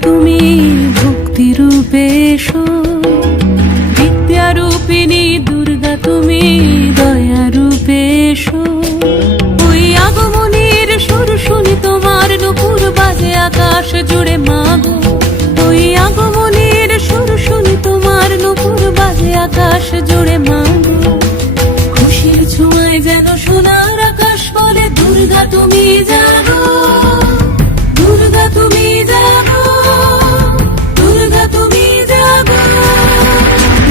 তুমি ভক্তি রূপে এসো, বিদ্যা রূপিণী দুর্গা তুমি দয়া রূপে এসো। ওই আগমনের সুর শুনি তোমার নুপুর বাজে আকাশ জুড়ে মাগো, ওই আগমনের সুর শুনি তোমার নুপুর বাজে আকাশ জুড়ে মাগো। খুশির ছোঁয়ায় যেন সোনার আকাশ বলে দুর্গা তুমি জাগো, দুর্গা তুমি জাগো, দুর্গা তুমি জাগো।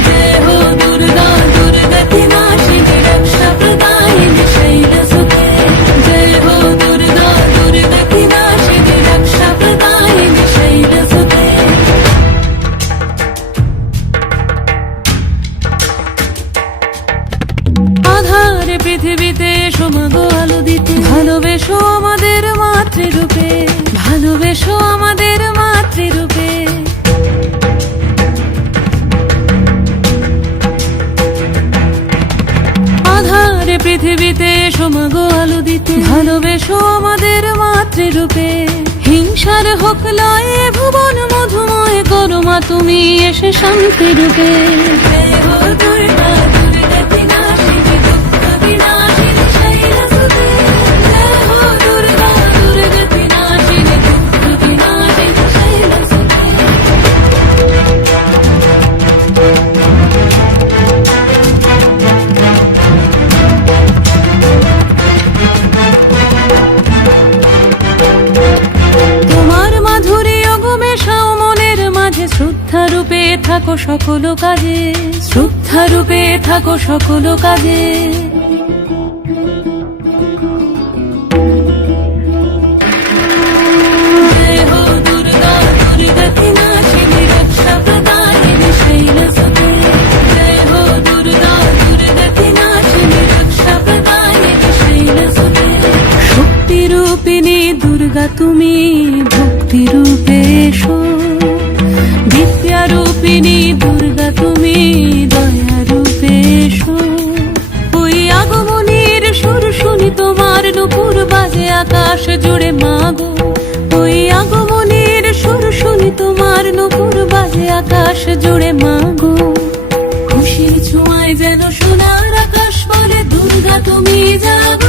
জয় হো দুর্গা, দুর্গা কি নাশিনী রক্ষা প্রদায়িনী শৈলসুতে। জয় হো দুর্গা, দুর্গা কি নাশিনী রক্ষা প্রদায়িনী শৈলসুতে। আধারে পৃথিবীতে এসো মাগো আলো দিতে, ভালোবেসো আমাদের মাতৃরূপে, ভালোবেসো আমাদের মাতৃরূপে। আধারে পৃথিবীতে এসো মাগো আলো দিতে, ভালোবেসো আমাদের মাতৃরূপে। হিংসার হোক লয়ে ভুবন মধুময় করো মা তুমি এসে শান্তি রূপে। জয় হো দুর্গা, দুর্গা কি নাশিনী দুঃখ বিনাশিনী শৈলসুতে। জয় হো দুর্গা, দুর্গা কি নাশিনী দুঃখ বিনাশিনী শৈলসুতে। তোমার মাধুরী অগমেশাও মনের মাঝে, শ্রদ্ধা রূপে থাকো সকল কাজে, শ্রদ্ধা রূপে থাকো সকল কাজে। জয় হো দুর্গা, দুর্গা কি নাশিনী রক্ষা প্রদায়িনী শৈলসুতে। জয় হো দুর্গা, দুর্গা কি নাশিনী রক্ষা প্রদায়িনী শৈলসুতে। শক্তি রূপিণী দুর্গা তুমি ভক্তি রূপে এসো, বিদ্যা রূপিণী দুর্গা তুমি দয়া রূপে এসো। ওই আগমনের সুর শুনি তোমার নুপুর বাজে আকাশ জুড়ে মাগো, ওই আগমনের সুর শুনি তোমার নুপুর বাজে আকাশ জুড়ে মাগো। খুশির ছোঁয়ায় যেন সোনার আকাশ বলে দুর্গা তুমি জাগো।